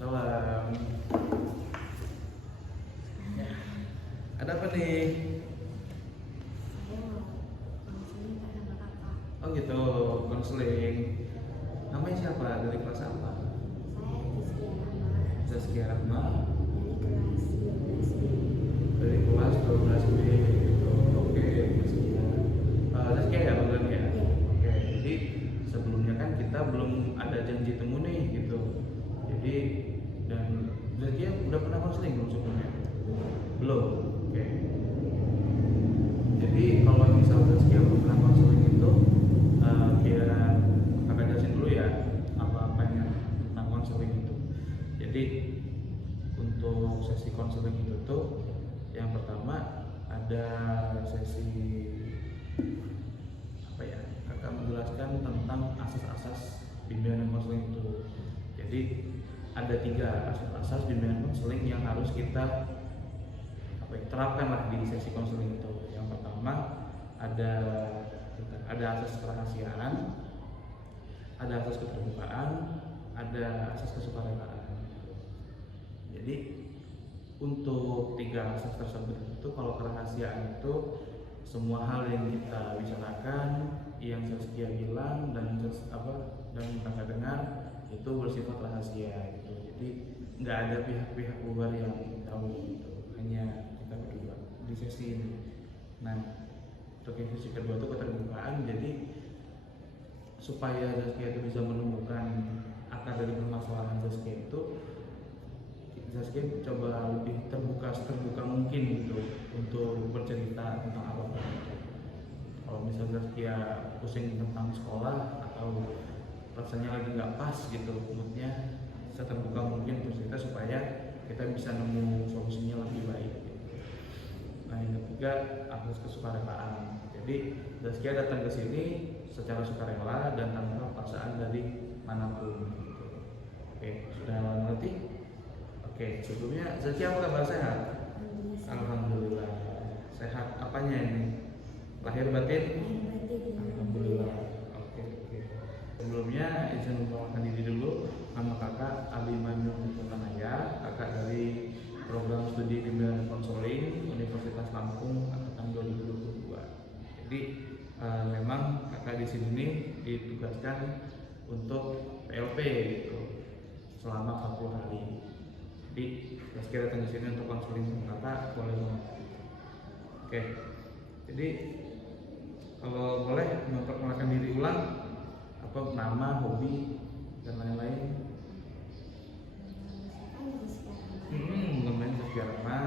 Salam. Ada apa nih? Saya mau konseling sama kakak. Oh gitu, konseling. Namanya siapa? Dari kelas apa? Saya Rizky Rahma Zaskia Rahma. dari kelas 12B. Dari kelas 12B gitu. Oke, Zaskia. Zaskia ya panggilannya ya? Iya. Oke, jadi sebelumnya kan kita belum ada janji temu nih gitu. Jadi dan Zaskia udah pernah konseling belum sebelumnya? Belum. Oke. Jadi kalau misalnya Zaskia belum pernah konseling itu biar kakak jelasin dulu ya apa-apanya tentang konseling itu. Jadi untuk sesi konseling itu tuh yang pertama ada sesi apa ya, kakak menjelaskan tentang asas-asas bimbingan konseling itu. Jadi ada 3 asas-asas bimbingan konseling yang harus kita terapkan lah di sesi konseling itu. Yang pertama ada asas kerahasiaan, ada asas keterbukaan, ada asas kesukarelaan. Jadi untuk 3 asas tersebut itu, kalau kerahasiaan itu semua hal yang kita bicarakan, yang Zaskia bilang dan kakak dengar itu bersifat rahasia gitu. Jadi nggak ada pihak-pihak luar yang tahu gitu, hanya kita berdua di sesi ini. Nah, untuk yang sesi kedua itu keterbukaan. Jadi supaya Zaskia itu bisa menemukan akar dari permasalahan Zaskia itu, Zaskia coba lebih terbuka mungkin gitu untuk bercerita tentang apapun itu. Kalau misalnya Zaskia pusing tentang sekolah atau rasanya lagi nggak pas gitu moodnya, seterbuka mungkin untuk cerita supaya kita bisa nemu solusinya lebih baik gitu. Nah, yang ketiga asas kesukarelaan. Jadi Zaskia datang ke sini secara sukarela dan tanpa paksaan dari manapun gitu. Oke, sudah mengerti? Oke, sebelumnya Zaskia apa kabar, sehat? Alhamdulillah. Sehat apanya ini? Lahir batin? Alhamdulillah. Oke. Sebelumnya izin memperkenalkan diri dulu. Nama kakak Abimanyu Putanaya, kakak dari program studi bimbingan konseling Universitas Lampung angkatan 2022. Jadi memang kakak di sini ditugaskan untuk PLP gitu selama 40 hari. Jadi Zaskia datang di sini untuk konseling sama kakak, boleh banget. Oke. Jadi kalau boleh memperkenalkan diri ulang, apa nama, hobi dan lain-lain. Namanya Zaskia Rahma.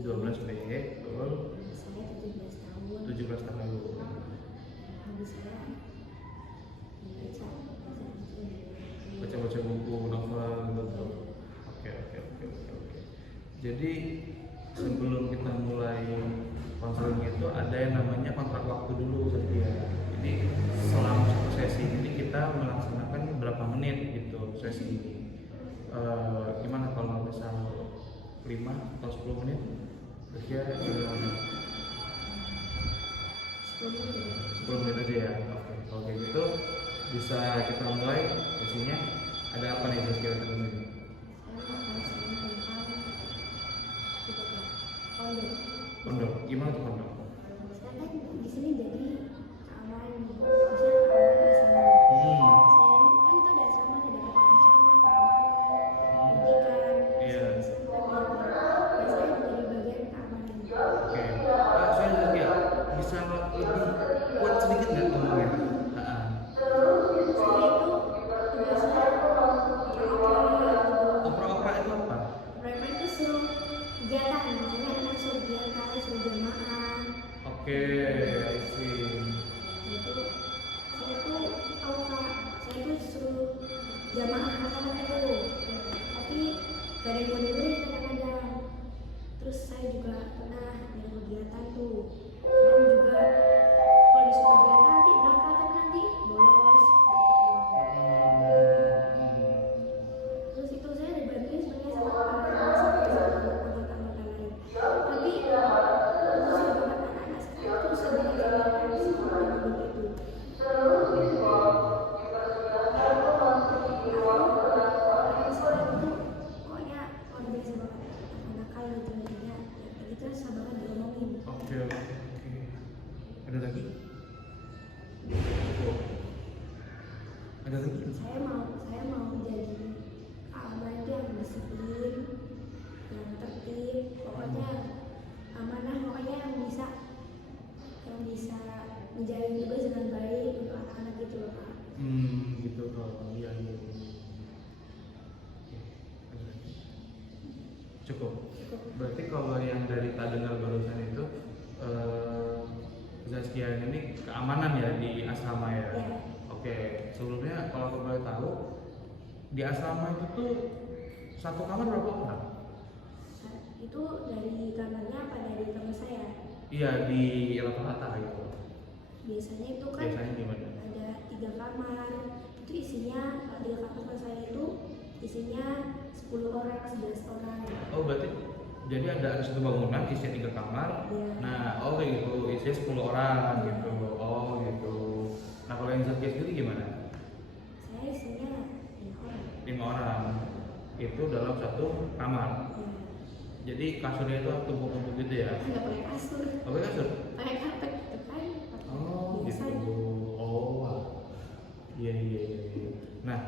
12B, betul. Saya 17 tahun. 17 tahun. Hobi saya Baca buku, novel gitu. Oke. Jadi sebelum kita mulai konseling itu ada yang namanya kontrak waktu dulu Zaskia. Jadi selama satu sesi ini kita melaksanakan berapa menit gitu sesi ini. Gimana kalau misal 5 atau 10 menit? Zaskia gimana? 10 menit aja ya. Oke. Kalau kayak gitu bisa kita mulai sesinya. Ada apa nih Zaskia tentang ini? Pondok. Gimana tuh pondok? Saya kan di sini jadi keamanan, maksudnya keamanan asrama. Saya kan itu ada asrama, ada kepala asrama, keamanan, pendidikan, Iya. sampai dan saya menjadi bagian keamanan. Oke. Saya Zaskia bisa lebih kuat sedikit nggak ngomongnya? Saya itu tugasnya Opera itu apa? mereka itu suruh kegiatan, misalnya anak suruh kegiatan, suruh jamaah. Oke, I see. Itu saya tuh tahu kak, saya tuh suruh jamaah anak-anak itu, tapi gak ada yang mau dengerin kadang-kadang. Terus saya juga pernah yang kegiatan tuh, kadang juga kalau disuruh kegiatan nanti berangkat tapi nanti bolos. Terus itu saya dibantuin sebenarnya sama anggota-anggota lain. Tapi khusus buat anak-anak sekarang itu sedang dilakukan itu. saya mau jadi aman itu yang disiplin, yang tertib, pokoknya amanah, pokoknya yang bisa menjalani tugas dengan baik untuk anak-anak gitu loh Pak. Gitu toh. Iya. Cukup. Berarti kalau yang dari tak dengar barusan itu Zaskia ini keamanan ya di asrama ya. Ya. Oke, sebelumnya kalau aku boleh tahu di asrama itu tuh satu kamar berapa orang? Itu dari kamarnya apa dari kamar saya? Iya, di rata-rata gitu. Biasanya itu kan Biasanya gimana? ada 3 kamar. Itu isinya, di kamar saya itu isinya 10 orang, 11 orang. Oh, berarti jadi ada satu bangunan isinya 3 kamar. Iya. Nah, oh kayak gitu, isinya 10 orang gitu. Oh gitu. Nah, kalau yang Zaskia sendiri gimana? Saya isinya 5 orang. 5 orang. Itu dalam satu kamar. Ya. Jadi kasurnya itu tumpuk-tumpuk gitu ya? Nggak pakai kasur, Pakai kasur? pakai karpet depan. Oh biasa. gitu. Oh, iya. Nah,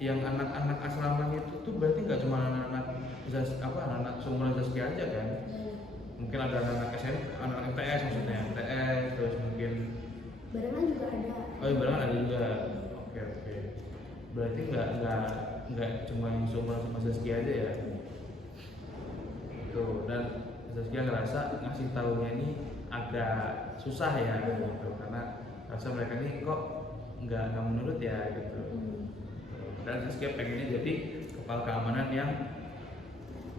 yang anak-anak asrama itu tuh berarti nggak cuma anak-anak seumuran Zaskia aja kan? Mungkin ada anak SMA, anak MTS maksudnya, MTS, terus mungkin Barengan juga ada. oh iya, barengan ada juga. Oke. Berarti nggak cuma yang seumuran sama Zaskia aja ya? Tuh, dan Zaskia ngerasa ngasih tahunya ini agak susah ya gitu, karena rasa mereka ini kok nggak menurut ya gitu. Dan Zaskia pengennya jadi kepala keamanan yang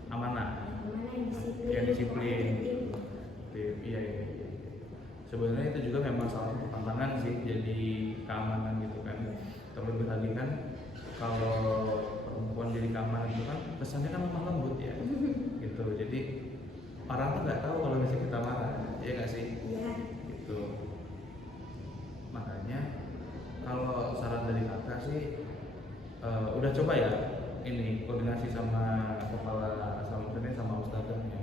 amanah, Mana yang disiplin? yang disiplin. Yang Iya. Sebenarnya itu juga memang salah satu tantangan sih jadi keamanan gitu kan. Terlebih lagi kan kalau perempuan jadi keamanan itu kan kesannya kan memang lembut ya, gitu. Jadi orang tuh nggak tahu kalau misalnya kita marah, ya nggak sih? Iya. Gitu. Makanya kalau saran dari kakak sih udah coba ya ini koordinasi sama kepala sama ustadzahnya.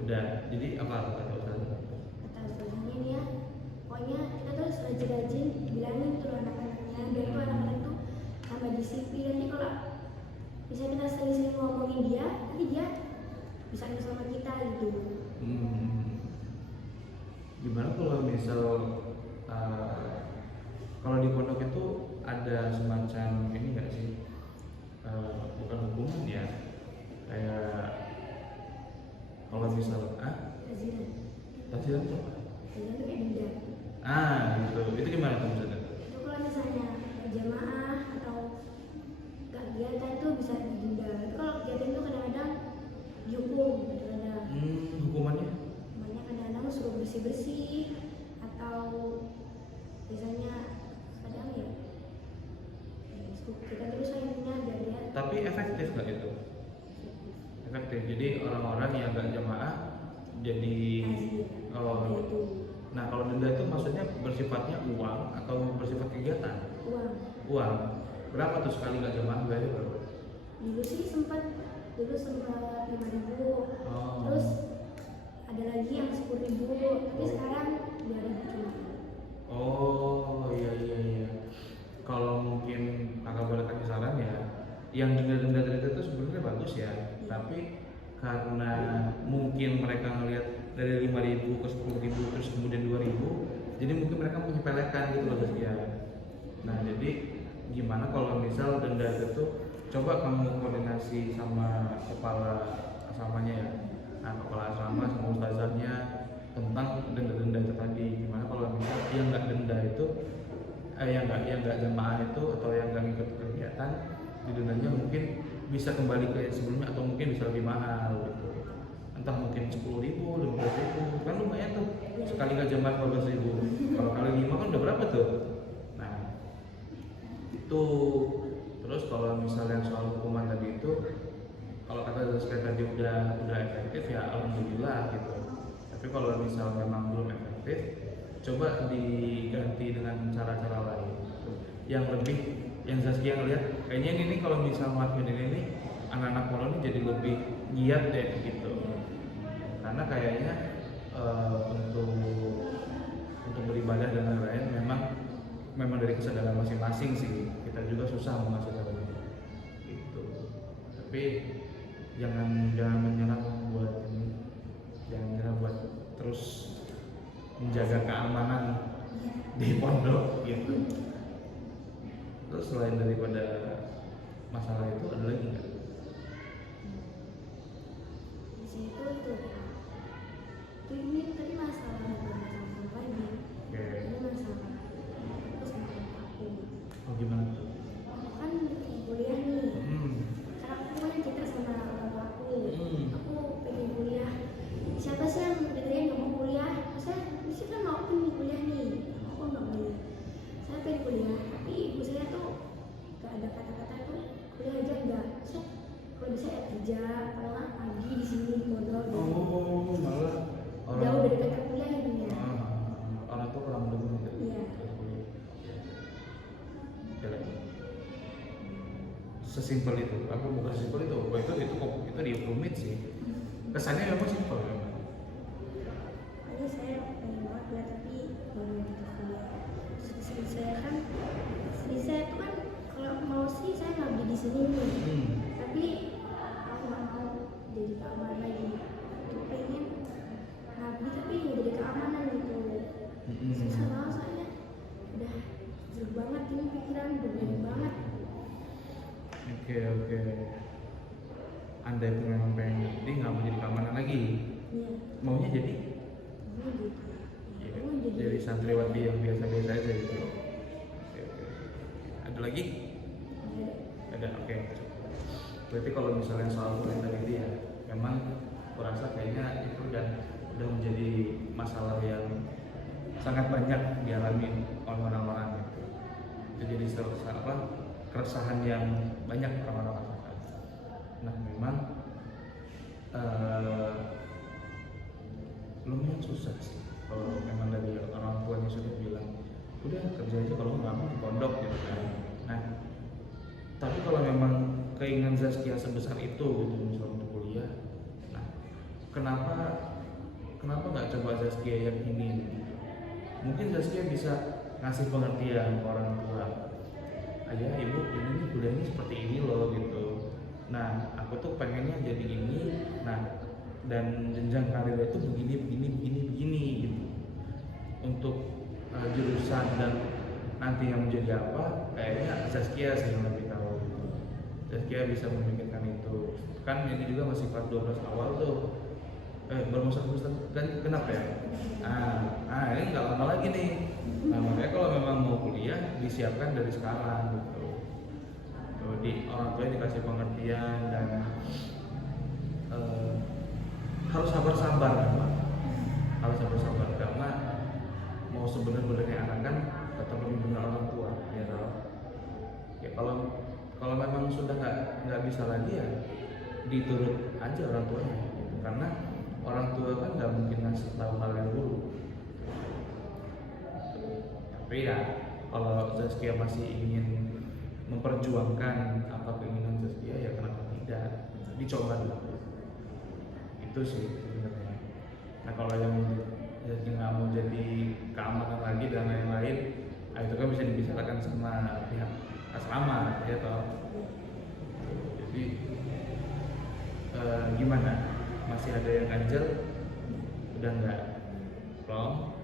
Udah. Jadi apa kata ustadzah? Kata ustazahnya ini ya, pokoknya kita terus rajin-rajin bilangin tuh anak-anaknya, biar tuh anak-anak tuh tambah disiplin. Nanti kalau misalnya kita sering-sering ngomongin dia, nanti dia bisa ingat sama kita gitu. Gimana kalau misal kalau di pondok itu ada semacam ini nggak sih, bukan hukuman ya, kayak kalau misal Taziran. taziran tuh Taziran tuh kayak denda. itu gimana tuh maksudnya? Itu kalau misalnya jamaah atau gak kegiatan tuh bisa didenda. Itu kalau kegiatan itu kadang-kadang dihukum, kadang-kadang. Hukumannya? Namanya kadang-kadang suruh bersih-bersih atau biasanya kadang ya kita terus sayangnya biar dia. Tapi efektif nggak itu? Efektif. Jadi orang-orang yang nggak jamaah jadi Itu nah kalau denda itu maksudnya bersifatnya uang atau bersifat kegiatan? uang. Berapa tuh sekali nggak jamaah bayar berapa? Dulu sempat 5.000. Terus ada lagi yang 10.000, tapi sekarang 2.000 cuma. Oh iya. Kalau mungkin kakak boleh kasih saran ya, yang denda-denda itu sebenarnya bagus ya, tapi karena mungkin mereka ngelihat dari 5.000 ke 10.000 terus kemudian 2.000, jadi mungkin mereka menyepelekan gitu loh guys ya. Nah jadi gimana kalau misal denda itu coba kamu koordinasi sama kepala asramanya ya, nah kepala asrama sama ustazahnya tentang denda-denda itu tadi. Gimana kalau misal yang nggak denda itu yang nggak jamaah itu atau yang nggak ikut kegiatan, didendanya mungkin bisa kembali ke sebelumnya atau mungkin bisa lebih mahal gitu. Entah mungkin 10.000, 15.000, kan lumayan tuh sekali nggak jamaah 15.000. Kalau kali 5 kan udah berapa tuh? Nah itu. Terus kalau misalnya soal hukuman tadi itu, kalau kata Zaskia tadi udah efektif ya alhamdulillah gitu. Tapi kalau misal memang belum efektif, coba diganti dengan cara-cara lain yang lebih, yang Zaskia ngeliat kayaknya ini kalau misal ngelakuin ini anak-anak pondok ini jadi lebih giat deh gitu, karena kayaknya untuk beribadah dan lain-lain memang memang dari kesadaran masing-masing sih, kita juga susah mau ngasih tahu gitu. Tapi jangan menyerah buat ini, jangan menyerah buat terus menjaga keamanan di pondok gitu. Terus selain daripada masalah itu ada lagi nggak? Di situ tuh ini tadi masalah lagi. Oke. Ini masalah aku sama aku. Oh gimana tuh? Aku kan kuliah nih. Sekarang aku kan cerita sama aku. Aku pengen kuliah. Siapa sih yang dengerin nggak mau kuliah? Saya mesti kan mau pengen kuliah nih. Aku nggak kuliah. Saya pengen kuliah, tapi ibu saya tuh nggak ada kata-kata tuh kuliah aja nggak. Saya kalau bisa ya kerja, kalau nggak pagi di sini di pondok. Oh malah Jauh dari kata kuliah ini ya. Orang tuh kurang mendukung gitu. Iya. Sesimpel itu, aku bukan sesimpel itu, itu di rumit sih. Kesannya memang simpel memang. Makanya saya pengen banget kuliah tapi baru gitu kuliah. Istri saya kan, istri saya tuh kan kalau mau sih saya ngabdi di sini nih. Tapi aku nggak mau jadi keamanan lagi. Aku pengen ngabdi tapi nggak jadi keamanan gitu. Susah banget saya. Udah jelek banget ini pikiran, bener banget. Oke. Anda itu memang pengen ngabdi, nggak mau jadi keamanan lagi. Iya. Maunya jadi? Ini gitu. Ya, Aku mau jadi santriwati yang biasa-biasa aja gitu. Oke. Ada lagi? Ada. Oke. Berarti kalau misalnya soal kuliah tadi ya, memang kurasa kayaknya itu udah menjadi masalah yang sangat banyak dialami oleh orang-orang gitu. Itu jadi keresahan yang banyak orang-orang rasakan. Nah memang lumayan susah sih kalau memang dari orang tuanya sudah bilang udah kerja aja, kalau nggak mau di pondok gitu kan. Nah tapi kalau memang keinginan Zaskia sebesar itu gitu misalnya untuk kuliah, nah kenapa nggak coba Zaskia yang ini? Mungkin Zaskia bisa ngasih pengertian ke orang tua, ayah ibu ini nih kuliahnya seperti ini loh gitu. Nah aku tuh pengennya jadi ini, nah dan jenjang karir itu begini gitu. Untuk jurusan dan nanti yang menjadi apa, kayaknya Zaskia sih yang lebih tahu gitu. Zaskia bisa memikirkan itu. Kan ini juga masih kelas 12 awal tuh. Baru masuk semester kan kenapa ya? Ini nggak lama lagi nih. Nah makanya kalau memang mau kuliah disiapkan dari sekarang gitu. Di orang tua dikasih pengertian dan harus sabar karena mau sebenarnya anak kan tetap lebih benar orang tua ya tau. Ya kalau memang sudah nggak bisa lagi ya diturut aja orang tuanya gitu. Karena orang tua kan nggak mungkin ngasih tahu hal yang buruk. Tapi ya kalau Zaskia masih ingin memperjuangkan apa keinginan Zaskia ya kenapa tidak, dicoba dulu. Itu sih sebenarnya. Nah kalau yang Zaskia nggak mau jadi keamanan lagi dan lain-lain, itu kan bisa dibicarakan sama pihak asrama ya toh. Jadi gimana? Masih ada yang ganjel? Udah enggak? Belum?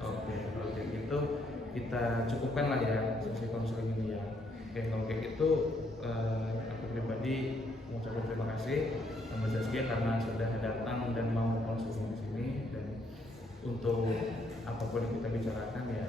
Oke, kalau kayak gitu kita cukupkan lah ya sesi konseling ini ya. Oke, kalau kayak gitu aku pribadi mengucapkan terima kasih sama Zaskia karena sudah datang dan mau konseling di sini, dan untuk apapun yang kita bicarakan ya